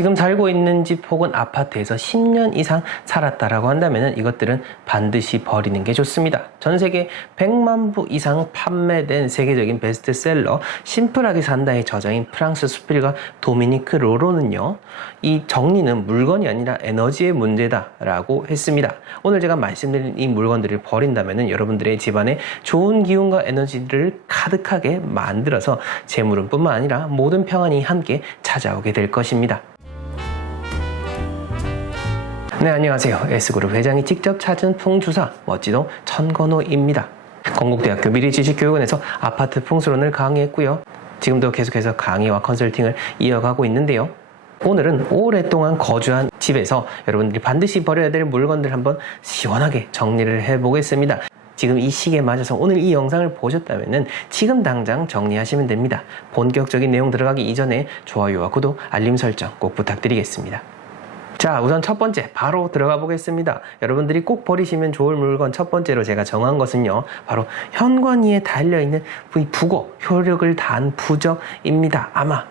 지금 살고 있는 집 혹은 아파트에서 10년 이상 살았다라고 한다면 이것들은 반드시 버리는 게 좋습니다. 전 세계 100만 부 이상 판매된 세계적인 베스트셀러 심플하게 산다의 저자인 프랑스 수필가 도미니크 로로는요, 이 정리는 물건이 아니라 에너지의 문제다라고 했습니다. 오늘 제가 말씀드린 이 물건들을 버린다면 여러분들의 집안에 좋은 기운과 에너지를 가득하게 만들어서 재물은 뿐만 아니라 모든 평안이 함께 찾아오게 될 것입니다. 네, 안녕하세요. S그룹 회장이 직접 찾은 풍주사 멋지동 천건호입니다. 건국대학교 미래지식교육원에서 아파트 풍수론을 강의했고요. 지금도 계속해서 강의와 컨설팅을 이어가고 있는데요. 오늘은 오랫동안 거주한 집에서 여러분들이 반드시 버려야 될 물건들 한번 시원하게 정리를 해보겠습니다. 지금 이 시기에 맞아서 오늘 이 영상을 보셨다면 지금 당장 정리하시면 됩니다. 본격적인 내용 들어가기 이전에 좋아요와 구독, 알림 설정 꼭 부탁드리겠습니다. 자, 우선 첫 번째 바로 들어가 보겠습니다. 여러분들이 꼭 버리시면 좋을 물건 첫 번째로 제가 정한 것은요, 바로 현관 위에 달려있는 북어, 효력을 다한 부적입니다. 아마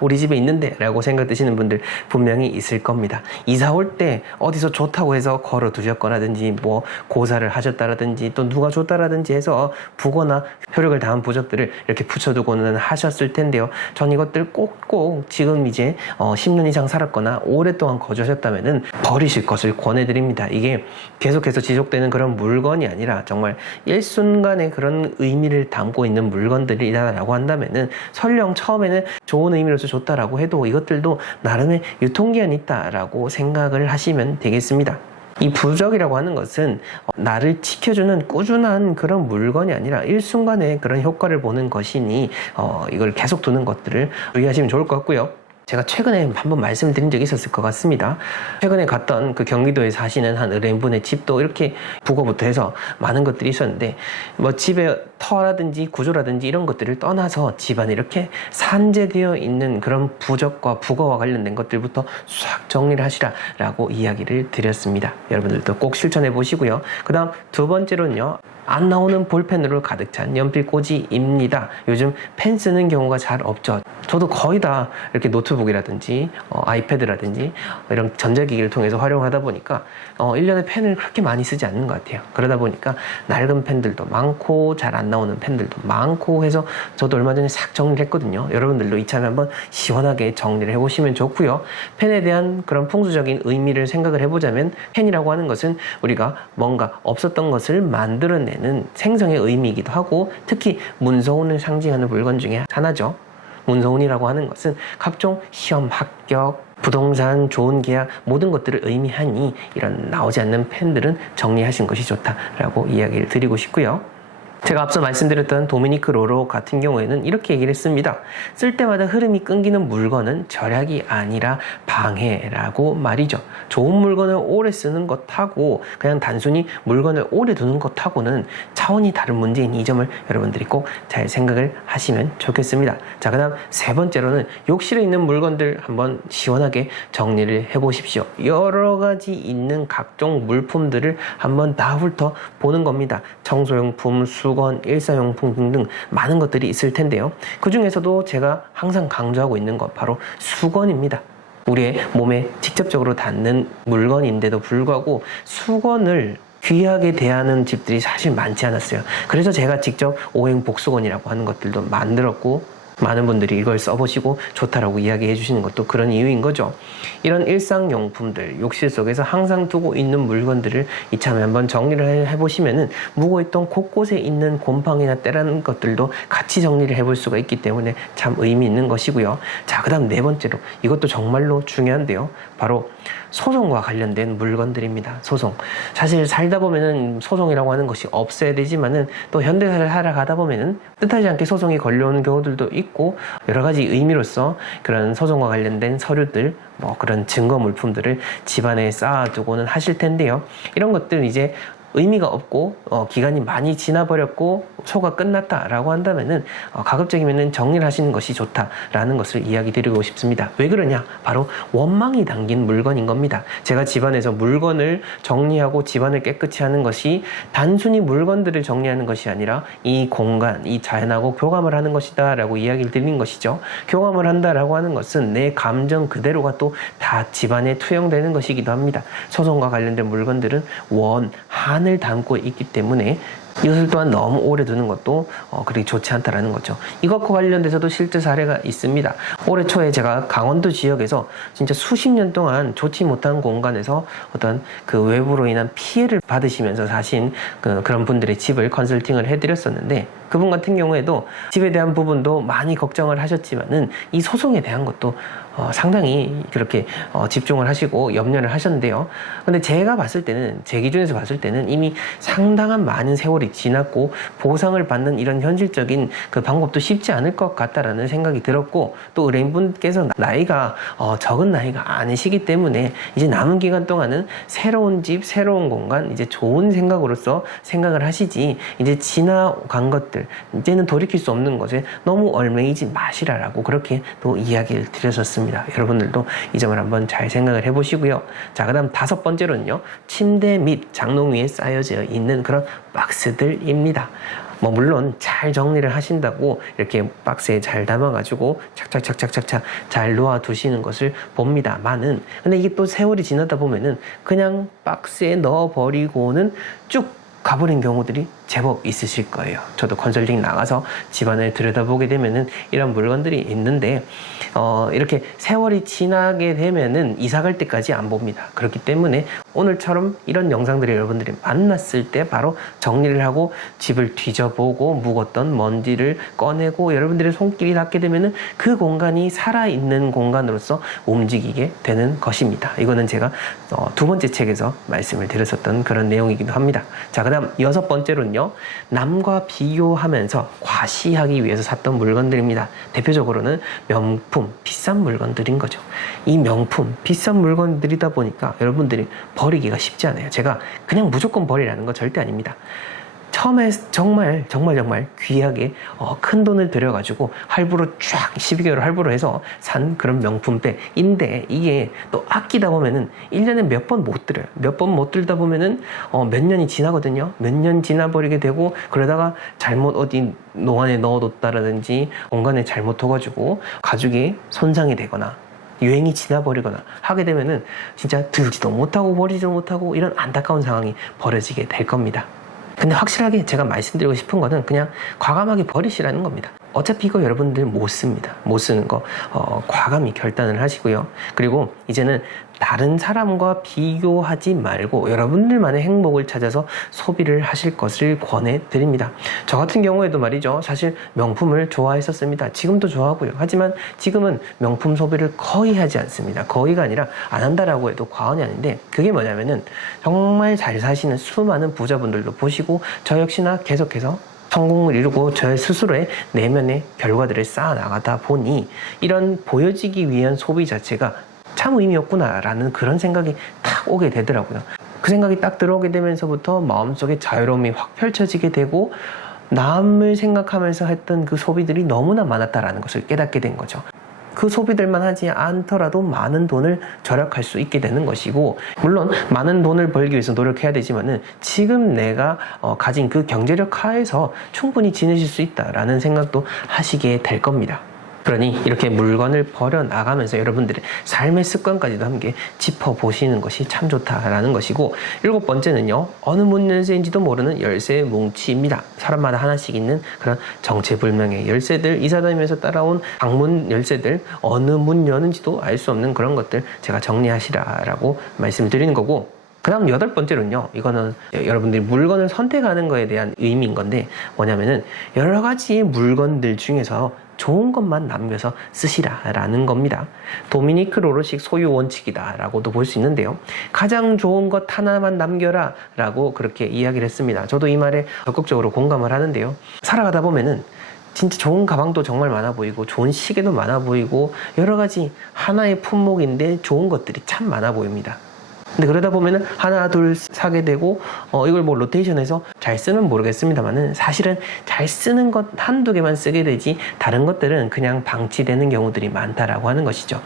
우리 집에 있는데 라고 생각되시는 분들 분명히 있을 겁니다. 이사 올 때 어디서 좋다고 해서 걸어 두셨거나든지 뭐 고사를 하셨다라든지 또 누가 줬다라든지 해서 북어나 효력을 다한 부적들을 이렇게 붙여두고는 하셨을 텐데요. 전 이것들 꼭꼭 지금 이제 10년 이상 살았거나 오랫동안 거주하셨다면은 버리실 것을 권해드립니다. 이게 계속해서 지속되는 그런 물건이 아니라 정말 일순간의 그런 의미를 담고 있는 물건들이라고 한다면은 설령 처음에는 좋은 의미로서 좋다라고 해도 이것들도 나름의 유통기한이 있다라고 생각을 하시면 되겠습니다. 이 부적이라고 하는 것은 나를 지켜주는 꾸준한 그런 물건이 아니라 일순간에 그런 효과를 보는 것이니 이걸 계속 두는 것들을 주의하시면 좋을 것 같고요. 제가 최근에 한번 말씀을 드린 적이 있었을 것 같습니다. 최근에 갔던 그 경기도에 사시는 한 의뢰인분의 집도 이렇게 북어부터 해서 많은 것들이 있었는데, 뭐 집에 터라든지 구조라든지 이런 것들을 떠나서 집안에 이렇게 산재되어 있는 그런 부적과 북어와 관련된 것들부터 싹 정리를 하시라라고 이야기를 드렸습니다. 여러분들도 꼭 실천해 보시고요. 그 다음 두 번째로는요, 안 나오는 볼펜으로 가득 찬 연필꽂이입니다. 요즘 펜 쓰는 경우가 잘 없죠. 저도 거의 다 이렇게 노트북이라든지 아이패드라든지 이런 전자기기를 통해서 활용을 하다 보니까 1년에 펜을 그렇게 많이 쓰지 않는 것 같아요. 그러다 보니까 낡은 펜들도 많고 잘 안 나오는 펜들도 많고 해서 저도 얼마 전에 싹 정리를 했거든요. 여러분들도 이참에 한번 시원하게 정리를 해보시면 좋고요. 펜에 대한 그런 풍수적인 의미를 생각을 해보자면, 펜이라고 하는 것은 우리가 뭔가 없었던 것을 만들어내는 생성의 의미이기도 하고, 특히 문서운을 상징하는 물건 중에 하나죠. 문서운이라고 하는 것은 각종 시험 합격, 부동산, 좋은 계약 모든 것들을 의미하니 이런 나오지 않는 펜들은 정리하신 것이 좋다라고 이야기를 드리고 싶고요. 제가 앞서 말씀드렸던 도미니크 로로 같은 경우에는 이렇게 얘기를 했습니다. 쓸 때마다 흐름이 끊기는 물건은 절약이 아니라 방해라고 말이죠. 좋은 물건을 오래 쓰는 것하고 그냥 단순히 물건을 오래 두는 것하고는 차원이 다른 문제인 이 점을 여러분들이 꼭 잘 생각을 하시면 좋겠습니다. 자, 그 다음 세 번째로는 욕실에 있는 물건들 한번 시원하게 정리를 해보십시오. 여러 가지 있는 각종 물품들을 한번 다 훑어 보는 겁니다. 청소용품, 수건, 일사용품 등등 많은 것들이 있을 텐데요. 그 중에서도 제가 항상 강조하고 있는 것 바로 수건입니다. 우리의 몸에 직접적으로 닿는 물건인데도 불구하고 수건을 귀하게 대하는 집들이 사실 많지 않았어요. 그래서 제가 직접 오행복수건이라고 하는 것들도 만들었고, 많은 분들이 이걸 써보시고 좋다라고 이야기해 주시는 것도 그런 이유인 거죠. 이런 일상용품들, 욕실 속에서 항상 두고 있는 물건들을 이참에 한번 정리를 해보시면은 묵어있던 곳곳에 있는 곰팡이나 때라는 것들도 같이 정리를 해볼 수가 있기 때문에 참 의미 있는 것이고요. 자, 그 다음 네 번째로, 이것도 정말로 중요한데요. 바로 소송과 관련된 물건들입니다. 소송. 사실 살다 보면은 소송이라고 하는 것이 없어야 되지만은 또 현대사를 살아가다 보면은 뜻하지 않게 소송이 걸려오는 경우들도 있고, 여러 가지 의미로서 그런 소송과 관련된 서류들, 뭐 그런 증거 물품들을 집안에 쌓아두고는 하실 텐데요. 이런 것들은 이제 의미가 없고 기간이 많이 지나버렸고 소가 끝났다라고 한다면은 가급적이면은 정리를 하시는 것이 좋다라는 것을 이야기 드리고 싶습니다. 왜 그러냐? 바로 원망이 담긴 물건인 겁니다. 제가 집안에서 물건을 정리하고 집안을 깨끗이 하는 것이 단순히 물건들을 정리하는 것이 아니라 이 공간, 이 자연하고 교감을 하는 것이다 라고 이야기를 드린 것이죠. 교감을 한다라고 하는 것은 내 감정 그대로가 또 다 집안에 투영되는 것이기도 합니다. 소송과 관련된 물건들은 한을 담고 있기 때문에 이것을 또한 너무 오래 두는 것도 그리 좋지 않다라는 거죠. 이것과 관련돼서도 실제 사례가 있습니다. 올해 초에 제가 강원도 지역에서 진짜 수십 년 동안 좋지 못한 공간에서 어떤 그 외부로 인한 피해를 받으시면서 사신 그런 분들의 집을 컨설팅을 해드렸었는데, 그분 같은 경우에도 집에 대한 부분도 많이 걱정을 하셨지만은 이 소송에 대한 것도 상당히 그렇게 집중을 하시고 염려를 하셨는데요. 근데 제가 봤을 때는, 제 기준에서 봤을 때는 이미 상당한 많은 세월이 지났고 보상을 받는 이런 현실적인 그 방법도 쉽지 않을 것 같다라는 생각이 들었고, 또 의뢰인분께서 나이가 적은 나이가 아니시기 때문에 이제 남은 기간 동안은 새로운 집, 새로운 공간, 이제 좋은 생각으로서 생각을 하시지, 이제 지나간 것들, 이제는 돌이킬 수 없는 것에 너무 얽매이지 마시라라고 그렇게 또 이야기를 드렸었습니다. 여러분들도 이 점을 한번 잘 생각을 해보시고요. 자, 그 다음 5번째로는요, 침대 및 장롱 위에 쌓여져 있는 그런 박스들입니다. 물론 잘 정리를 하신다고 이렇게 박스에 잘 담아가지고 착착착착착착 잘 놓아두시는 것을 봅니다만은, 근데 이게 또 세월이 지나다 보면은 그냥 박스에 넣어버리고는 쭉 가버린 경우들이 제법 있으실 거예요. 저도 컨설팅 나가서 집안을 들여다보게 되면은 이런 물건들이 있는데, 이렇게 세월이 지나게 되면은 이사 갈 때까지 안 봅니다. 그렇기 때문에 오늘처럼 이런 영상들을 여러분들이 만났을 때 바로 정리를 하고 집을 뒤져보고 묵었던 먼지를 꺼내고 여러분들의 손길이 닿게 되면은 그 공간이 살아있는 공간으로서 움직이게 되는 것입니다. 이거는 제가 2번째 책에서 말씀을 드렸었던 그런 내용이기도 합니다. 자, 그 다음 6번째로는요, 남과 비교하면서 과시하기 위해서 샀던 물건들입니다. 대표적으로는 명품, 비싼 물건들인 거죠. 이 명품, 비싼 물건들이다 보니까 여러분들이 버리기가 쉽지 않아요. 제가 그냥 무조건 버리라는 거 절대 아닙니다. 처음에 정말 귀하게 큰 돈을 들여가지고 할부로 쫙 12개월 할부로 해서 산 그런 명품백인데, 이게 또 아끼다 보면은 1년에 몇 번 못 들어요. 몇 번 못 들다 보면은 몇 년이 지나거든요. 몇 년 지나버리게 되고, 그러다가 잘못 어디 노안에 넣어뒀다라든지 공간에 잘못 둬가지고 가죽이 손상이 되거나 유행이 지나버리거나 하게 되면은 진짜 들지도 못하고 버리지도 못하고 이런 안타까운 상황이 벌어지게 될 겁니다. 근데 확실하게 제가 말씀드리고 싶은 거는 그냥 과감하게 버리시라는 겁니다. 어차피 이거 여러분들 못 씁니다. 못 쓰는 거 과감히 결단을 하시고요. 그리고 이제는 다른 사람과 비교하지 말고 여러분들만의 행복을 찾아서 소비를 하실 것을 권해드립니다. 저 같은 경우에도 말이죠, 사실 명품을 좋아했었습니다. 지금도 좋아하고요. 하지만 지금은 명품 소비를 거의 하지 않습니다. 거의가 아니라 안 한다라고 해도 과언이 아닌데, 그게 뭐냐면은 정말 잘 사시는 수많은 부자분들도 보시고 저 역시나 계속해서 성공을 이루고 저 스스로의 내면의 결과들을 쌓아 나가다 보니 이런 보여지기 위한 소비 자체가 참 의미 없구나라는 그런 생각이 딱 오게 되더라고요. 그 생각이 딱 들어오게 되면서부터 마음속에 자유로움이 확 펼쳐지게 되고, 남을 생각하면서 했던 그 소비들이 너무나 많았다라는 것을 깨닫게 된 거죠. 그 소비들만 하지 않더라도 많은 돈을 절약할 수 있게 되는 것이고, 물론 많은 돈을 벌기 위해서 노력해야 되지만은 지금 내가 가진 그 경제력 하에서 충분히 지내실 수 있다라는 생각도 하시게 될 겁니다. 그러니 이렇게 물건을 버려나가면서 여러분들의 삶의 습관까지도 함께 짚어보시는 것이 참 좋다라는 것이고, 7번째는요, 어느 문 열쇠인지도 모르는 열쇠 뭉치입니다. 사람마다 하나씩 있는 그런 정체불명의 열쇠들, 이사 다니면서 따라온 방문 열쇠들, 어느 문 여는지도 알 수 없는 그런 것들 제가 정리하시라라고 말씀드리는 거고, 그 다음 8번째로는요, 이거는 여러분들이 물건을 선택하는 거에 대한 의미인 건데, 뭐냐면은 여러 가지의 물건들 중에서 좋은 것만 남겨서 쓰시라라는 겁니다. 도미니크 로로식 소유 원칙이다라고도 볼 수 있는데요. 가장 좋은 것 하나만 남겨라 라고 그렇게 이야기를 했습니다. 저도 이 말에 적극적으로 공감을 하는데요. 살아가다 보면은 진짜 좋은 가방도 정말 많아 보이고 좋은 시계도 많아 보이고 여러 가지 하나의 품목인데 좋은 것들이 참 많아 보입니다. 근데 그러다 보면은 하나 둘 사게 되고 이걸 뭐 로테이션해서 잘 쓰면 모르겠습니다만은 사실은 잘 쓰는 것 한두 개만 쓰게 되지 다른 것들은 그냥 방치되는 경우들이 많다라고 하는 것이죠.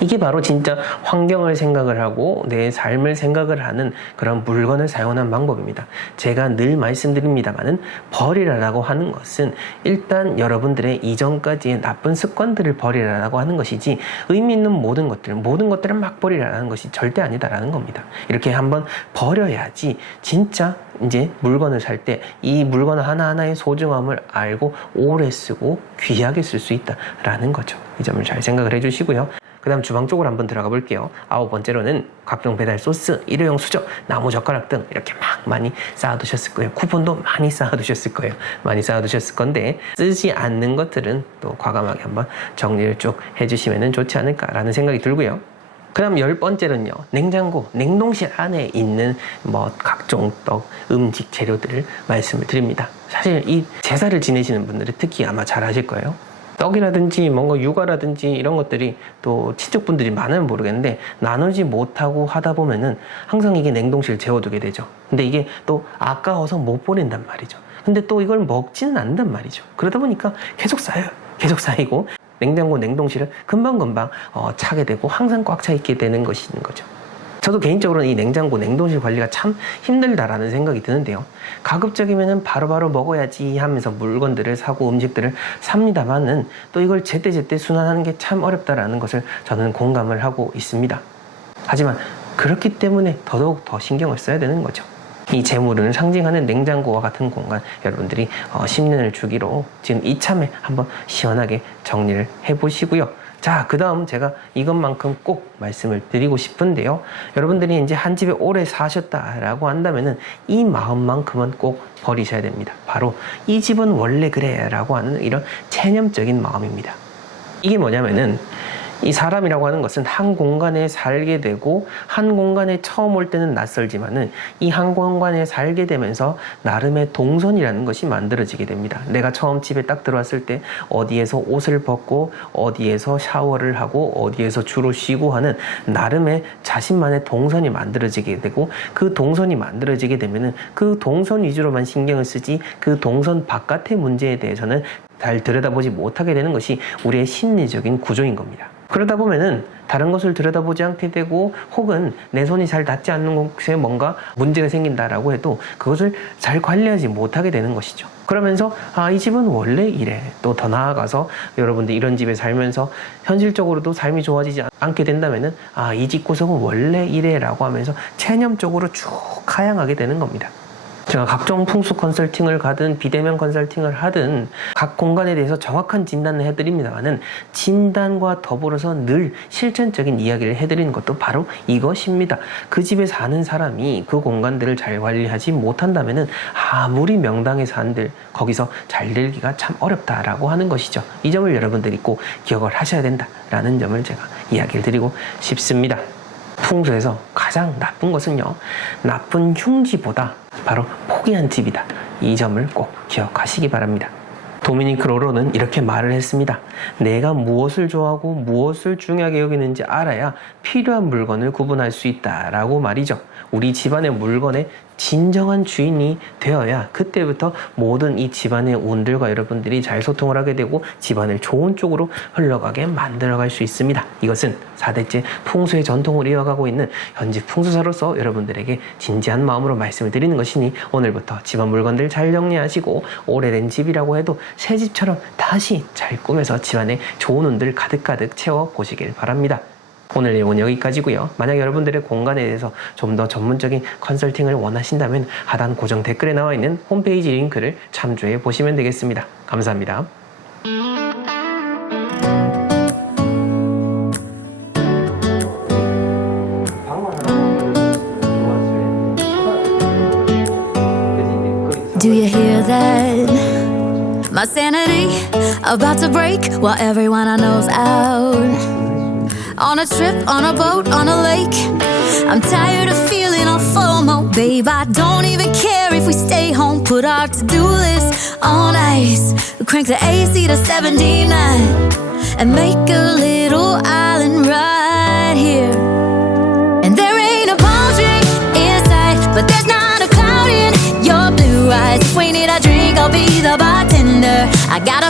이게 바로 진짜 환경을 생각을 하고 내 삶을 생각을 하는 그런 물건을 사용하는 방법입니다. 제가 늘 말씀드립니다만은 버리라라고 하는 것은 일단 여러분들의 이전까지의 나쁜 습관들을 버리라라고 하는 것이지 의미 있는 모든 것들을 막 버리라라는 것이 절대 아니다라는 겁니다. 이렇게 한번 버려야지 진짜 이제 물건을 살 때 이 물건 하나하나의 소중함을 알고 오래 쓰고 귀하게 쓸 수 있다라는 거죠. 이 점을 잘 생각을 해주시고요. 그 다음 주방 쪽으로 한번 들어가 볼게요. 9번째로는 각종 배달 소스, 일회용 수저, 나무 젓가락 등 이렇게 막 많이 쌓아두셨을 거예요. 쿠폰도 많이 쌓아두셨을 거예요. 많이 쌓아두셨을 건데 쓰지 않는 것들은 또 과감하게 한번 정리를 쭉 해주시면 좋지 않을까라는 생각이 들고요. 그 다음 10번째는요. 냉장고, 냉동실 안에 있는 뭐 각종 떡, 음식 재료들을 말씀을 드립니다. 사실 이 제사를 지내시는 분들은 특히 아마 잘 아실 거예요. 떡이라든지 뭔가 육아라든지 이런 것들이 또 친척분들이 많으면 모르겠는데 나누지 못하고 하다 보면은 항상 이게 냉동실 재워두게 되죠. 근데 이게 또 아까워서 못 버린단 말이죠. 근데 또 이걸 먹지는 않는단 말이죠. 그러다 보니까 계속 쌓여요. 계속 쌓이고 냉장고, 냉동실을 금방금방 차게 되고 항상 꽉 차 있게 되는 것인 거죠. 저도 개인적으로는 이 냉장고, 냉동실 관리가 참 힘들다라는 생각이 드는데요. 가급적이면은 바로바로 먹어야지 하면서 물건들을 사고 음식들을 삽니다만은 또 이걸 제때제때 순환하는 게 참 어렵다라는 것을 저는 공감을 하고 있습니다. 하지만 그렇기 때문에 더더욱 더 신경을 써야 되는 거죠. 이 재물을 상징하는 냉장고와 같은 공간 여러분들이 10년을 주기로 지금 이참에 한번 시원하게 정리를 해보시고요. 자, 그 다음 제가 이것만큼 꼭 말씀을 드리고 싶은데요. 여러분들이 이제 한 집에 오래 사셨다라고 한다면은 이 마음만큼은 꼭 버리셔야 됩니다. 바로 이 집은 원래 그래 라고 하는 이런 체념적인 마음입니다. 이게 뭐냐면은 이 사람이라고 하는 것은 한 공간에 살게 되고 한 공간에 처음 올 때는 낯설지만은 이 한 공간에 살게 되면서 나름의 동선이라는 것이 만들어지게 됩니다. 내가 처음 집에 딱 들어왔을 때 어디에서 옷을 벗고 어디에서 샤워를 하고 어디에서 주로 쉬고 하는 나름의 자신만의 동선이 만들어지게 되고 그 동선이 만들어지게 되면은 그 동선 위주로만 신경을 쓰지 그 동선 바깥의 문제에 대해서는 잘 들여다보지 못하게 되는 것이 우리의 심리적인 구조인 겁니다. 그러다 보면은 다른 것을 들여다보지 않게 되고 혹은 내 손이 잘 닿지 않는 곳에 뭔가 문제가 생긴다라고 해도 그것을 잘 관리하지 못하게 되는 것이죠. 그러면서 이 집은 원래 이래. 또 더 나아가서 여러분들 이런 집에 살면서 현실적으로도 삶이 좋아지지 않게 된다면은 이 집 구석은 원래 이래 라고 하면서 체념적으로 쭉 하향하게 되는 겁니다. 제가 각종 풍수 컨설팅을 가든 비대면 컨설팅을 하든 각 공간에 대해서 정확한 진단을 해드립니다만은 진단과 더불어서 늘 실천적인 이야기를 해드리는 것도 바로 이것입니다. 그 집에 사는 사람이 그 공간들을 잘 관리하지 못한다면은 아무리 명당에서 한들 거기서 잘 되기가 참 어렵다라고 하는 것이죠. 이 점을 여러분들이 꼭 기억을 하셔야 된다라는 점을 제가 이야기를 드리고 싶습니다. 풍수에서 가장 나쁜 것은요, 나쁜 흉지보다 바로 포기한 집이다. 이 점을 꼭 기억하시기 바랍니다. 도미니크 로로는 이렇게 말을 했습니다. 내가 무엇을 좋아하고 무엇을 중요하게 여기는지 알아야 필요한 물건을 구분할 수 있다라고 말이죠. 우리 집안의 물건의 진정한 주인이 되어야 그때부터 모든 이 집안의 운들과 여러분들이 잘 소통을 하게 되고 집안을 좋은 쪽으로 흘러가게 만들어갈 수 있습니다. 이것은 4대째 풍수의 전통을 이어가고 있는 현직 풍수사로서 여러분들에게 진지한 마음으로 말씀을 드리는 것이니 오늘부터 집안 물건들 잘 정리하시고 오래된 집이라고 해도 새 집처럼 다시 잘 꾸며서 집안에 좋은 운들 가득가득 채워보시길 바랍니다. 오늘 내용은 여기까지고요. 만약 여러분들의 공간에 대해서 좀 더 전문적인 컨설팅을 원하신다면 하단 고정 댓글에 나와 있는 홈페이지 링크를 참조해 보시면 되겠습니다. 감사합니다. Do you hear that? My sanity about to break while everyone I know's out. On a trip, on a boat, on a lake. I'm tired of feeling all FOMO. Babe, I don't even care if we stay home. Put our to-do list on ice. Crank the AC to 79 and make a little island right here. And there ain't a bomb I got